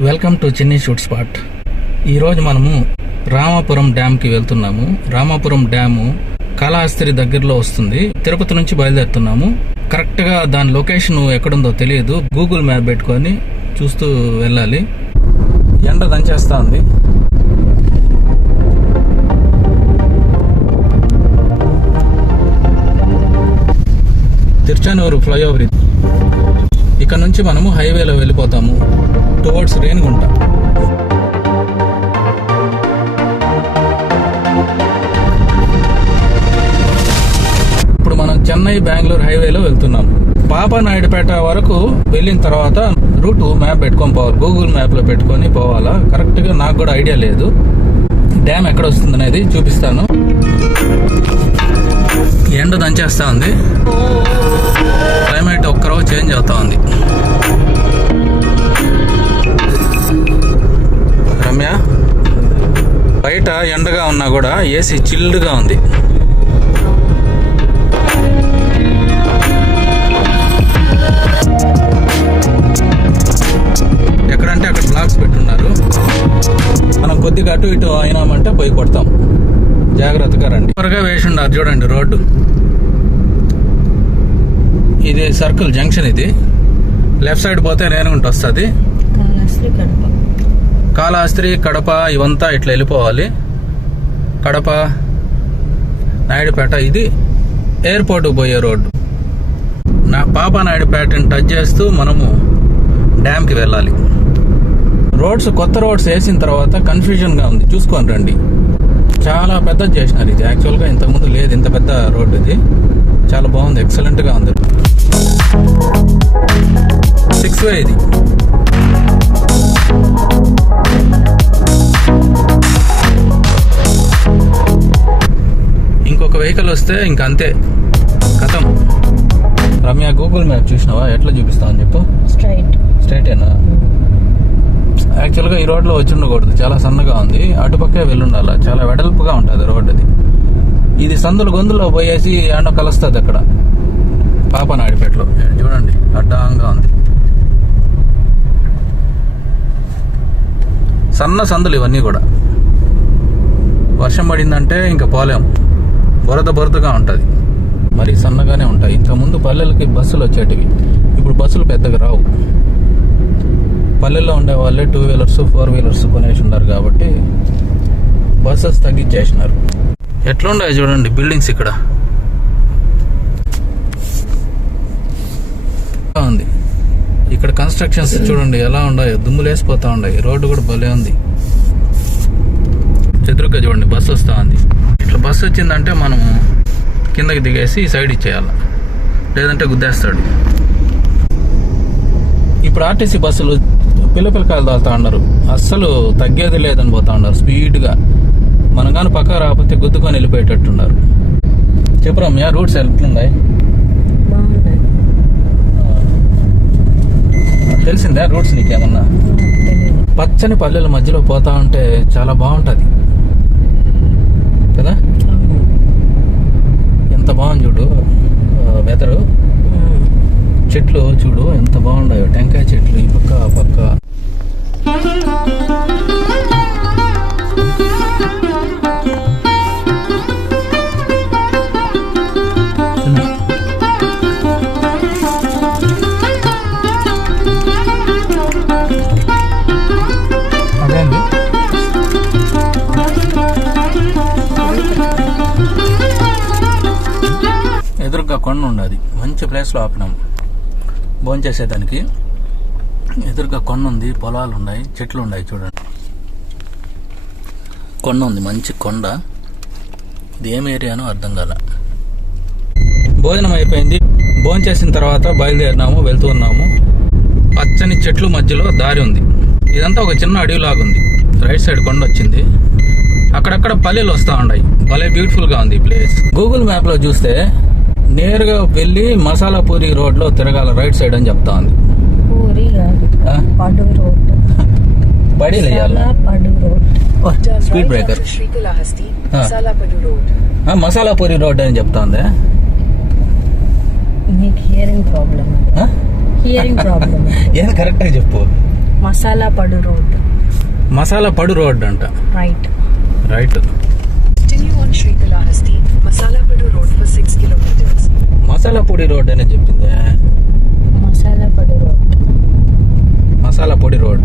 Welcome to Chinni shoot spot ఈరోజు మనము రామాపురం డ్యామ్కి వెళ్తున్నాము. రామాపురం డ్యాము కళాస్త్రి దగ్గరలో వస్తుంది. తిరుపతి నుంచి బయలుదేరుతున్నాము. కరెక్ట్గా దాని లొకేషన్ ఎక్కడుందో తెలియదు. గూగుల్ మ్యాప్ పెట్టుకొని చూస్తూ వెళ్ళాలి. ఎండ దంచేస్తా ఉంది. తిరుచానూరు ఫ్లైఓవర్ ఇక్కడ నుంచి మనము హైవేలో వెళ్ళిపోతాము. టువర్డ్స్ రేణిగుంట ఇప్పుడు మనం చెన్నై బెంగళూరు హైవేలో వెళ్తున్నాం. పాపనాయుడుపేట వరకు వెళ్ళిన తర్వాత రూట్ మ్యాప్ పెట్టుకొని పోవాలి. గూగుల్ మ్యాప్లో పెట్టుకొని పోవాలా? కరెక్ట్గా నాకు కూడా ఐడియా లేదు. డ్యామ్ ఎక్కడ వస్తుంది అనేది చూపిస్తాను. ఎండ దంచేస్తా ఉంది. క్లైమేట్ ఒక్కరో చేంజ్ అవుతా ఉంది. రమ్య. బయట ఎండగా ఉన్నా కూడా ఏసీ చిల్డ్గా ఉంది. ఎక్కడంటే అక్కడ బ్లాక్స్ పెట్టున్నారు. మనం కొద్దిగా అటు ఇటు అయినామంటే పోయి కొడతాం. జాగ్రత్తగా రండి. త్వరగా వేసి ఉన్నారు చూడండి రోడ్డు. ఇది సర్కిల్ జంక్షన్ ఇది. లెఫ్ట్ సైడ్ పోతే రేణుగుంట వస్తుంది కడప కాళహస్త్రి కడప ఇవంతా ఇట్లా వెళ్ళిపోవాలి. కడప నాయుడుపేట ఇది ఎయిర్పోర్ట్ పోయే రోడ్డు. నా పాప నాయుడుపేటని టచ్ చేస్తూ మనము డ్యామ్కి వెళ్ళాలి. రోడ్స్ కొత్త రోడ్స్ వేసిన తర్వాత కన్ఫ్యూజన్గా ఉంది. చూసుకొని రండి. చాలా పెద్దది చేసినారు ఇది. యాక్చువల్గా ఇంతకుముందు లేదు. ఇంత పెద్ద రోడ్డు ఇది. చాలా బాగుంది. ఎక్సలెంట్గా ఉంది. సిక్స్ వే ఇది. ఇంకొక వెహికల్ వస్తే ఇంక అంతే కథం. రమ్య గూగుల్ మ్యాప్ చూసినావా? ఎట్లా చూపిస్తావు అని చెప్పు స్ట్రైట్ స్ట్రైటేనా యాక్చువల్గా ఈ రోడ్లో వచ్చి ఉండకూడదు. చాలా సన్నగా ఉంది. అటుపక్కే వెళ్ళుండాల? చాలా వెడల్పుగా ఉంటుంది రోడ్ అది ఇది సందులు గొంతులో పోయేసి ఎండ కలుస్తుంది అక్కడ? పాపనాడిపేటలో చూడండి అడ్డంగా ఉంది. సన్న సందులు ఇవన్నీ కూడా. వర్షం పడిందంటే ఇంకా పోలేం బురద బురదగా ఉంటుంది. మరి సన్నగానే ఉంటాయి. ఇంతకుముందు పల్లెలకి బస్సులు వచ్చేటివి. ఇప్పుడు బస్సులు పెద్దగా రావు. పల్లెల్లో ఉండే వాళ్ళే టూ వీలర్స్ ఫోర్ వీలర్స్ కొనేసి ఉన్నారు కాబట్టి బస్సెస్ తగ్గించేసినారు. ఎట్లుండే చూడండి బిల్డింగ్స్ ఇక్కడ ఉంది ఇక్కడ కన్స్ట్రక్షన్స్ చూడండి ఎలా ఉండాయో దుమ్ములు వేసిపోతా ఉన్నాయి. రోడ్డు కూడా భలే ఉంది. ఎదురుగా చూడండి బస్సు వస్తూ ఉంది. ఇట్లా బస్సు వచ్చిందంటే మనం కిందకి దిగేసి సైడ్ ఇచ్చేయాలి. లేదంటే గుద్దేస్తాడు. ఇప్పుడు ఆర్టీసీ బస్సులు పిల్ల పిల్లకాయలు తాగుతా ఉన్నారు. అస్సలు తగ్గేది లేదని పోతా ఉన్నారు స్పీడ్గా. మనం కానీ పక్క రాకపోతే గుద్దుకొని వెళ్ళిపోయేటట్టున్నారు. చెప్పరా మీ రూట్స్ ఎట్లున్నాయి బాగున్నాయి తెలిసిందా? రూట్స్ నీకేమన్నా? పచ్చని పల్లెల మధ్యలో పోతా ఉంటే చాలా బాగుంటుంది. కదా? ఎంత బాగుంది చూడు వెదరు చెట్లు చూడు ఎంత బాగున్నాయో టెంకాయ చెట్లు ఈ పక్క ఆ పక్క. కొండ ఉండదు మంచి ప్లేస్లో ఆపినాం. భోంచేసేదానికి ఎదురుగా కొండ ఉంది పొలాలు ఉన్నాయి చెట్లు ఉన్నాయి చూడండి. కొండ ఉంది మంచి కొండ. ఇది ఏం ఏరియానో అర్థం కాల. భోజనం అయిపోయింది. భోంచేసిన తర్వాత బయలుదేరినాము వెళ్తూ ఉన్నాము. పచ్చని చెట్లు మధ్యలో దారి ఉంది. ఇదంతా ఒక చిన్న అడవిలాగా ఉంది రైట్ సైడ్ కొండ వచ్చింది అక్కడక్కడ పల్లెలు వస్తూ ఉన్నాయి భలే బ్యూటిఫుల్గా ఉంది ఈ ప్లేస్. గూగుల్ మ్యాప్లో చూస్తే నేరుగా వెళ్ళి మసాలా పూరి రోడ్లో తిరగాల రైట్ సైడ్ అని చెప్తా ఉంది పూరి కాదు. ఆ? పడు రోడ్ బడీలు వేయాలి చాలా పడు road speed breaker. Masala puri road అని చెప్తా ఉంది మీకు హియరింగ్ ప్రాబ్లమ్ హియరింగ్ ప్రాబ్లమ్ ఏది కరెక్ట్గా చెప్పు. మసాలా పడు రోడ్ మసాలా పడు రోడ్ అంట. రైట్ రైట్ మసాలా పొడి రోడ్ అని చెప్పింది? మసాలా పడు రోడ్. మసాలా పొడి రోడ్.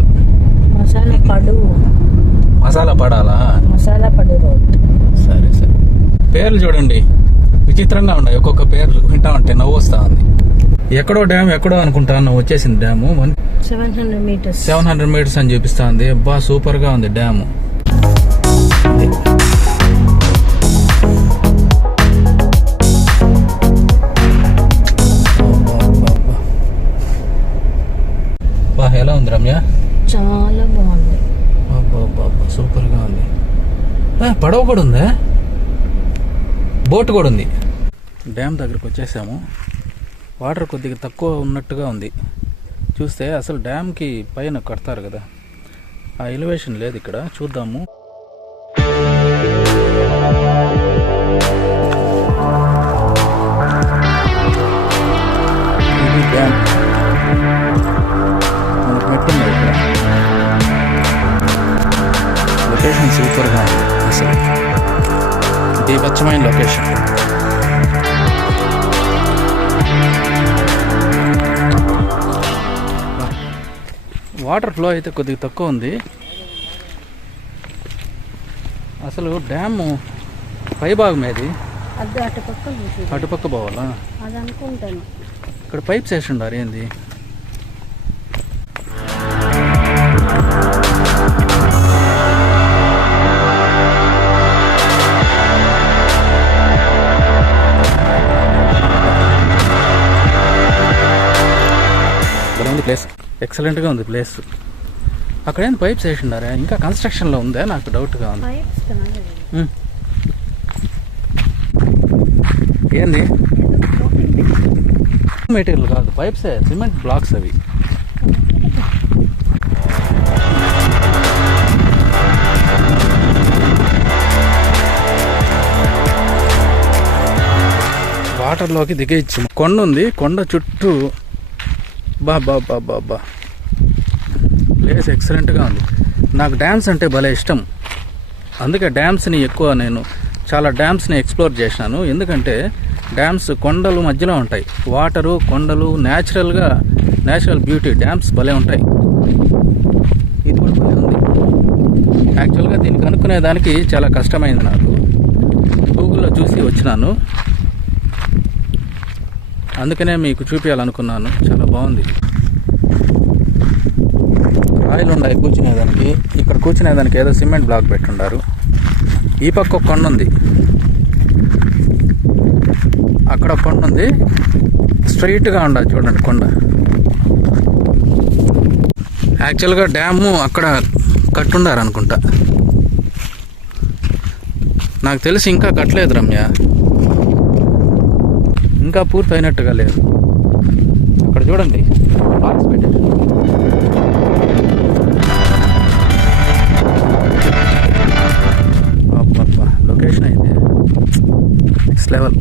మసాలా పడు మసాలా పడాలా మసాలా పడు రోడ్. సరే సరే. పేర్లు చూడండి. విచిత్రంగా ఉన్నాయి. ఒక్కొక్క పేరు వింటా ఉంటే నవ్వు వస్తా ఉంది. ఎక్కడో డ్యామ్ ఎక్కడో అనుకుంటాను వచ్చేసింది dam. One seven hundred metres. Seven hundred metres అని చూపిస్తుంది అబ్బా సూపర్గా ఉంది డ్యాము. పడవ కూడా ఉందా? బోట్ కూడా ఉంది. డ్యామ్ దగ్గరకు వచ్చేసాము. వాటర్ కొద్దిగా తక్కువ ఉన్నట్టుగా ఉంది. చూస్తే అసలు డ్యామ్కి పైన కడతారు కదా. ఆ ఎలివేషన్ లేదు ఇక్కడ. చూద్దాము. ఇది డ్యామ్. మనకు మెట్టున్నాయి ఇక్కడ. లొకేషన్ సూపర్గా ఉంది అసలు దీపచ్చమైన లొకేషన్ వాటర్ ఫ్లో అయితే కొద్దిగా తక్కువ ఉంది. అసలు డ్యాము పై భాగం ఏది. అటుపక్క పోవాలా? అది అనుకుంటాను. ఇక్కడ పైప్స్ వేసి ఉండారు ఏంది? ఎక్సలెంట్గా ఉంది ప్లేస్. అక్కడ ఏంది పైప్స్ వేసి ఉండారా ఇంకా కన్స్ట్రక్షన్లో ఉందా? నాకు డౌట్గా ఉంది. ఏంది? మెటీరియల్ కాదు. పైప్సే సిమెంట్ బ్లాక్స్ అవి. వాటర్లోకి దిగేయచ్చు. కొండ ఉంది కొండ చుట్టూ బా బా బా బా బా. ప్లేస్ ఎక్సలెంట్గా ఉంది. నాకు డ్యామ్స్ అంటే భలే ఇష్టం. అందుకే డ్యామ్స్ని ఎక్కువ నేను చాలా డ్యామ్స్ని ఎక్స్ప్లోర్ చేసినాను. ఎందుకంటే డ్యామ్స్ కొండలు మధ్యలో ఉంటాయి. వాటరు కొండలు న్యాచురల్గా న్యాచురల్ బ్యూటీ డ్యామ్స్ భలే ఉంటాయి. ఇది కూడా భలే ఉంది. యాక్చువల్గా దీన్ని కనుక్కునే దానికి చాలా కష్టమైంది నాకు. గూగుల్లో చూసి వచ్చినాను. అందుకనే మీకు చూపించాలనుకున్నాను చాలా బాగుంది రాయలు ఉన్నాయి కూర్చునేదానికి ఇక్కడ కూర్చునేదానికి ఏదో సిమెంట్ బ్లాక్ పెట్టుండారు. ఈ పక్క ఒక కొండ ఉంది. అక్కడ ఒక కొండ ఉంది. స్ట్రైట్గా ఉండాలి చూడండి కొండ. యాక్చువల్గా డ్యాము అక్కడ కట్టుండారు అనుకుంటా నాకు తెలిసి ఇంకా కట్టలేదు రమ్య. ఇంకా పూర్తి అయినట్టుగా లేదు. అక్కడ చూడండి. బాక్స్ పెట్టారు లెవెల్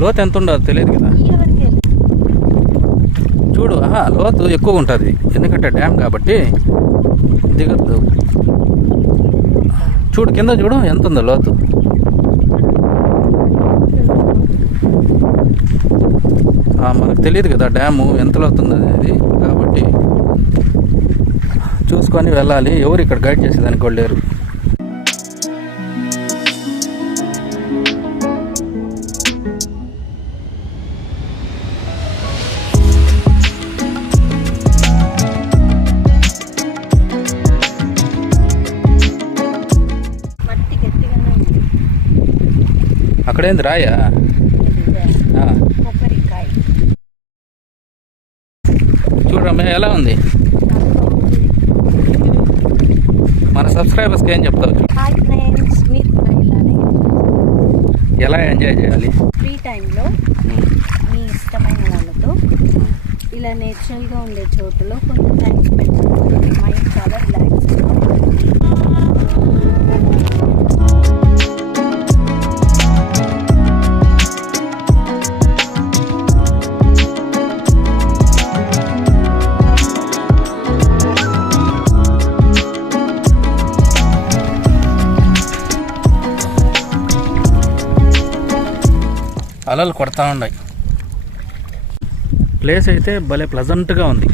లోతు ఎంత ఉండదు తెలియదు కదా. లోతు ఎక్కువ ఉంటుంది ఎందుకంటే డ్యామ్ కాబట్టి దిగద్దు. చూడు కింద చూడు ఎంత ఉందో లోతు మనకు తెలియదు కదా డ్యాము ఎంత లోతుంది అది కాబట్టి చూసుకొని వెళ్ళాలి. ఎవరు ఇక్కడ గైడ్ చేసేదానికి వాళ్ళు లేరు. అక్కడేంది రాయా చూడమ్మా ఎలా ఉంది? మన సబ్స్క్రైబర్స్కి ఏం చెప్తావు ఎలా ఎంజాయ్ చేయాలి? ఫ్రీ టైంలో మీ ఇష్టమైన వాళ్ళతో ఇలా నేచురల్గా ఉండే చోటులో కొంత టైం స్పెండ్ మైండ్ చాలా రిలాక్స్గా అలలు కొడతా ఉన్నాయి. ప్లేస్ అయితే భలే ప్లజెంట్గా ఉంది.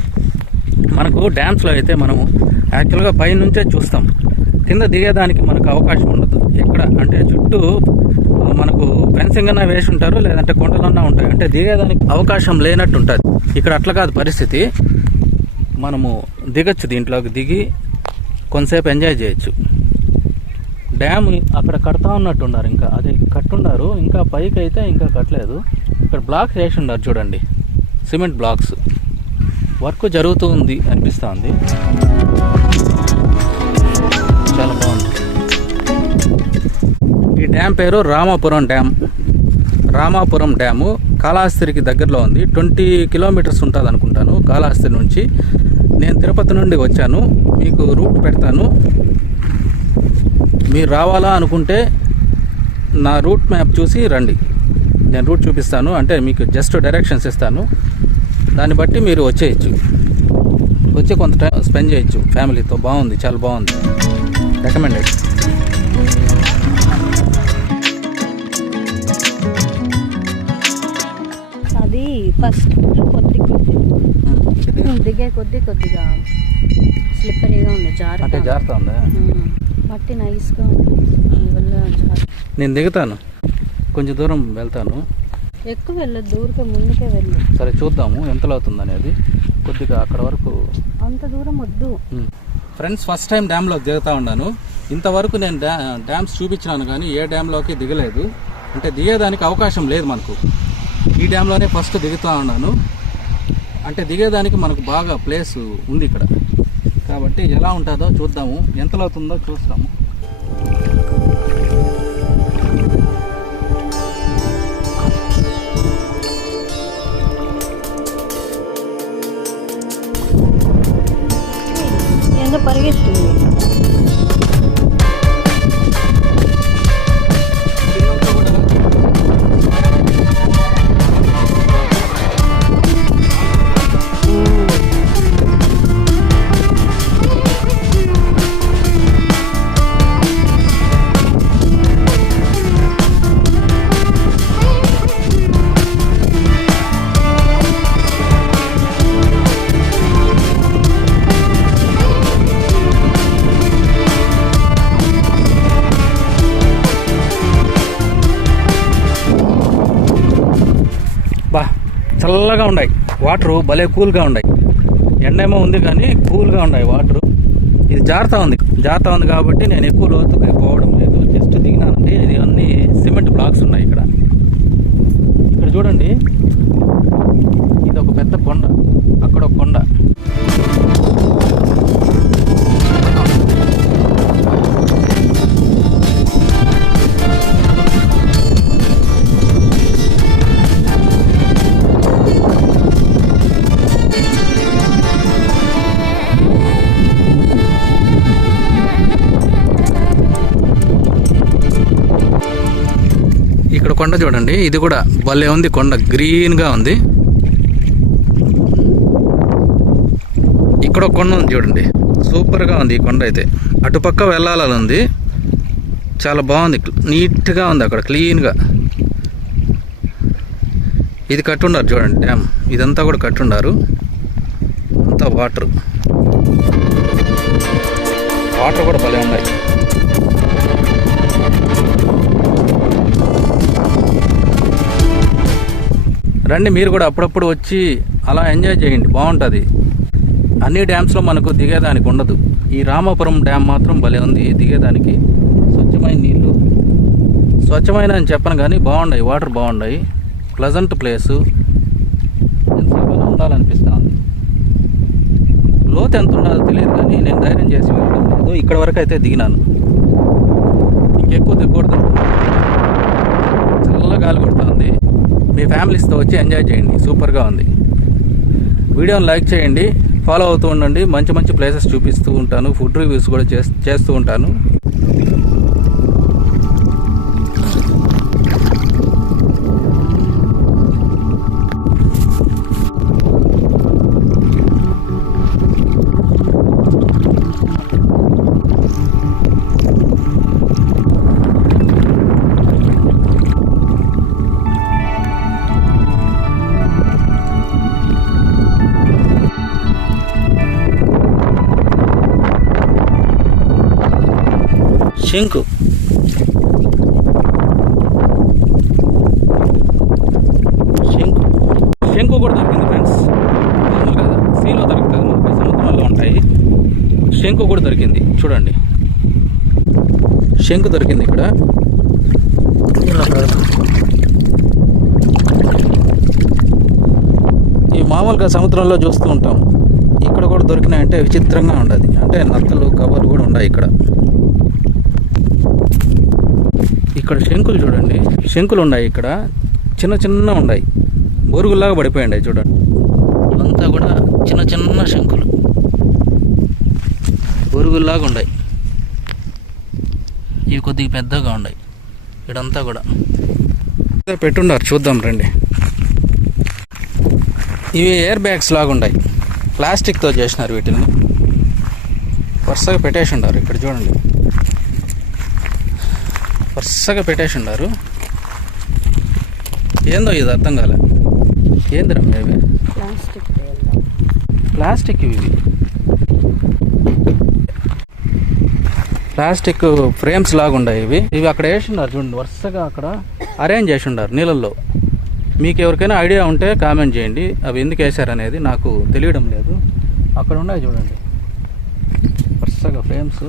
మనకు డ్యామ్స్లో అయితే మనము యాక్చువల్గా పైనుంచే చూస్తాం. కింద దిగేదానికి మనకు అవకాశం ఉండదు. ఎక్కడ? అంటే చుట్టూ మనకు ఫెన్సింగ్ అన్నా వేసి ఉంటారు లేదంటే కొండలన్నా ఉంటాయి. అంటే దిగేదానికి అవకాశం లేనట్టు ఉంటుంది. ఇక్కడ అట్లా కాదు పరిస్థితి. మనము దిగచ్చు దీంట్లోకి దిగి కొంతసేపు ఎంజాయ్ చేయొచ్చు. డ్యామ్ అక్కడ కడతా ఉన్నట్టున్నారు ఇంకా. అది కట్టున్నారు ఇంకా పైకి అయితే ఇంకా కట్టలేదు. ఇక్కడ బ్లాక్స్ వేసి ఉన్నారు చూడండి. Cement blocks. వర్క్ జరుగుతూ ఉంది అనిపిస్తుంది. చాలా బాగుంది. ఈ డ్యామ్ పేరు రామాపురం డ్యామ్ రామాపురం డ్యాము కాళహస్తికి దగ్గరలో ఉంది. ట్వంటీ కిలోమీటర్స్ ఉంటుంది అనుకుంటాను కాళహస్తి నుంచి. నేను తిరుపతి నుండి వచ్చాను. మీకు రూట్ పెడతాను. మీరు రావాలా అనుకుంటే నా రూట్ మ్యాప్ చూసి రండి. నేను రూట్ చూపిస్తాను. అంటే మీకు జస్ట్ డైరెక్షన్స్ ఇస్తాను. దాన్ని బట్టి మీరు వచ్చేయచ్చు. వచ్చి కొంత టైం స్పెండ్ చేయొచ్చు. ఫ్యామిలీతో బాగుంది. చాలా బాగుంది. రికమెండెడ్ అది ఫస్ట్ కొద్ది కొద్ది దిగే కొద్ది కొద్దిగా స్లిప్పరీగా ఉంది. జారు అంటే జాగ్రత్త ఉందా? మట్టి నైస్గా ఉంది. అందువల్ల జారు నేను దిగుతాను. కొంచెం దూరం వెళ్తాను. ఎక్కువ వెళ్ళదు దూరగా ముందుకే వెళ్ళు. సరే చూద్దాము ఎంతలో అవుతుంది అనేది కొద్దిగా అక్కడ వరకు. అంత దూరం వద్దు. ఫ్రెండ్స్ ఫస్ట్ టైం డ్యామ్లో దిగుతా ఉన్నాను. ఇంతవరకు నేను డ్యా డ్యామ్స్ చూపించినాను కానీ ఏ డ్యామ్లోకి దిగలేదు. అంటే దిగేదానికి అవకాశం లేదు మనకు. ఈ డ్యామ్లోనే ఫస్ట్ దిగుతా ఉన్నాను. అంటే దిగేదానికి మనకు బాగా ప్లేస్ ఉంది ఇక్కడ. కాబట్టి ఎలా ఉంటుందో చూద్దాము. ఎంతలో అవుతుందో చూస్తాము. ఏందో పరిగెత్తుంది సూపర్గా ఉన్నాయి వాటరు భలే కూల్గా ఉన్నాయి ఎండేమో ఉంది కానీ కూల్గా ఉన్నాయి వాటరు ఇది జారుతా ఉంది. జారుతా ఉంది కాబట్టి నేను ఎక్కువ లోతుకి పోవడం లేదు. జస్ట్ దిగినానండి. ఇది అన్ని సిమెంట్ బ్లాక్స్ ఉన్నాయి ఇక్కడ. ఇక్కడ చూడండి. కొండ చూడండి. ఇది కూడా భలే ఉంది కొండ. గ్రీన్గా ఉంది. ఇక్కడ కొండ ఉంది చూడండి. సూపర్గా ఉంది ఈ కొండ అయితే. అటుపక్క వెళ్ళాలని ఉంది. చాలా బాగుంది. నీట్గా ఉంది అక్కడ క్లీన్గా. ఇది కట్టుండారు చూడండి. డ్యామ్. ఇదంతా కూడా కట్టుండారు. అంతా వాటర్. వాటర్ కూడా భలే ఉన్నాయి. రండి మీరు కూడా అప్పుడప్పుడు వచ్చి అలా ఎంజాయ్ చేయండి బాగుంటుంది. అన్ని డ్యామ్స్లో మనకు దిగేదానికి ఉండదు. ఈ రామాపురం డ్యామ్ మాత్రం భలే ఉంది దిగేదానికి. స్వచ్ఛమైన నీళ్ళు. స్వచ్ఛమైన అని చెప్పను కానీ బాగున్నాయి వాటర్ బాగున్నాయి. Pleasant place. ఎంతసేపు ఉండాలనిపిస్తుంది. లోతు ఎంత ఉండాలో తెలియదు కానీ నేను ధైర్యం చేసి వెళ్ళడం లేదు. ఇక్కడ వరకు అయితే దిగినాను. ఇంకెక్కువ దిగకూడదు చల్ల గాలి కొడుతుంది. మీ ఫ్యామిలీస్తో వచ్చి ఎంజాయ్ చేయండి. సూపర్గా ఉంది. వీడియోని లైక్ చేయండి ఫాలో అవుతూ ఉండండి. మంచి మంచి ప్లేసెస్ చూపిస్తూ ఉంటాను. ఫుడ్ రివ్యూస్ కూడా చేస్తూ ఉంటాను. శంకు శంకు శంకు కూడా దొరికింది ఫ్రెండ్స్ కదా. సీలో దొరుకుతుంది మనకి సముద్రంలో ఉంటాయి. శంకు కూడా దొరికింది చూడండి. శంకు దొరికింది ఇక్కడ. ఈ మామూలుగా సముద్రంలో చూస్తూ ఉంటాం. ఇక్కడ కూడా దొరికినాయంటే విచిత్రంగా ఉండదు. అంటే నత్తలు కవర్లు కూడా ఉన్నాయి ఇక్కడ. ఇక్కడ శంకులు చూడండి. శంకులు ఉన్నాయి ఇక్కడ. చిన్న చిన్న ఉన్నాయి. బొరుగుల్లాగా పడిపోయాయి చూడండి. అంతా కూడా చిన్న చిన్న శంకులు. బొరుగుల్లాగా ఉన్నాయి. ఇవి కొద్దిగా పెద్దగా ఉన్నాయి. ఇడంతా కూడా. పెట్టుండారు. చూద్దాం రండి. ఇవి ఎయిర్ బ్యాగ్స్ లాగా ఉన్నాయి. ప్లాస్టిక్తో చేసినారు వీటిని వరుసగా పెట్టేసి ఉండారు. ఇక్కడ చూడండి. వరుసగా పెట్టేసి ఉండారు ఏందో ఇది అర్థం కాలే. ఏంది రమ్య ఇవి ప్లాస్టిక్ ప్లాస్టిక్ ఇవి. ప్లాస్టిక్ ఫ్రేమ్స్ లాగా ఉన్నాయి ఇవి. ఇవి అక్కడ వేసి ఉన్నారు చూడండి వరుసగా అక్కడ అరేంజ్ చేసి ఉన్నారు నీళ్ళల్లో. మీకు ఎవరికైనా ఐడియా ఉంటే కామెంట్ చేయండి. అవి ఎందుకు వేశారనేది నాకు తెలియడం లేదు. అక్కడ ఉన్నాయి చూడండి. వరుసగా ఫ్రేమ్స్.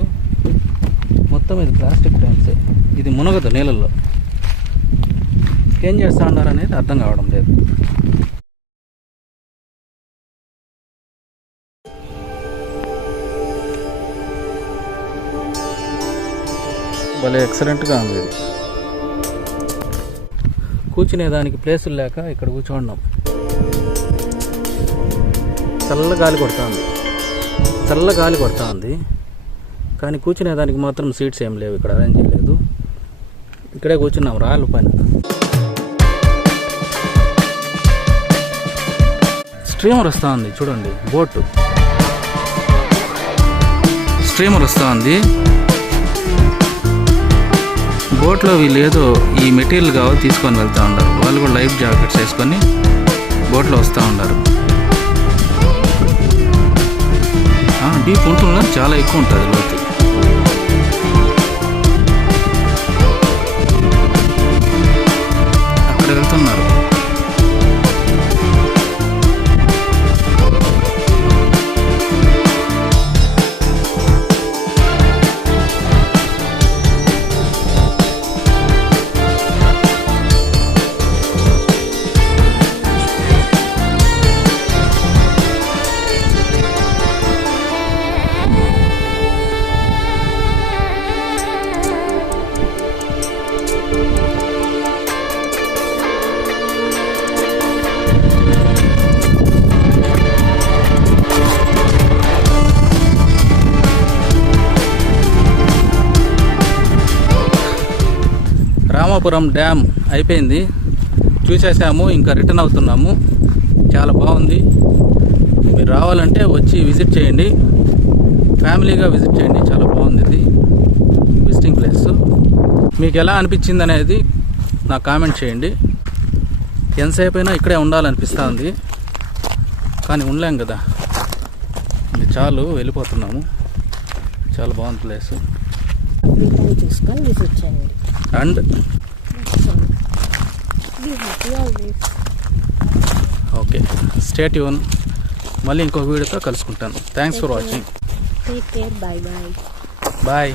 మొత్తం ఇది ప్లాస్టిక్ ఫ్రేమ్సే. ఇది మునగదు నీళ్ళల్లో. ఏం చేస్తా ఉన్నారు అనేది అర్థం కావడం లేదు. భలే ఎక్సలెంట్గా ఉంది ఇది. కూర్చునేదానికి ప్లేసులు లేక ఇక్కడ కూర్చోన్నాం చల్ల గాలి కొడుతుంది. చల్ల గాలి కొడుతుంది. కానీ కూర్చునేదానికి మాత్రం సీట్స్ ఏం లేవు ఇక్కడ అరేంజ్ చేయలేదు ఇక్కడే కూర్చున్నాం రాళ్ళు పైన. స్ట్రీమర్ వస్తూ ఉంది చూడండి బోటు. స్ట్రీమర్ వస్తూ ఉంది. బోట్లో వీళ్ళు ఏదో ఈ మెటీరియల్ కావాలి తీసుకొని వెళ్తూ ఉంటారు వాళ్ళు కూడా లైఫ్ జాకెట్స్ వేసుకొని బోట్లో వస్తూ ఉంటారు డీప్ ఉంటుందా? చాలా ఎక్కువ ఉంటుంది లోతు. రామాపురం డ్యామ్ అయిపోయింది. చూసేసాము ఇంకా రిటర్న్ అవుతున్నాము. చాలా బాగుంది. మీరు రావాలంటే వచ్చి విజిట్ చేయండి. ఫ్యామిలీగా విజిట్ చేయండి. చాలా బాగుంది ఇది. Visiting place. మీకు ఎలా అనిపించింది అనేది నాకు కామెంట్ చేయండి. ఎంతసేపు అయినా ఇక్కడే ఉండాలనిపిస్తుంది. కానీ ఉండలేం కదా. చాలు వెళ్ళిపోతున్నాము. చాలా బాగుంది ప్లేస్. And okay. స్టేట్ యూన్ మళ్ళీ ఇంకో వీడియోతో కలుసుకుంటాను. Thanks for watching Take care. Bye bye. Bye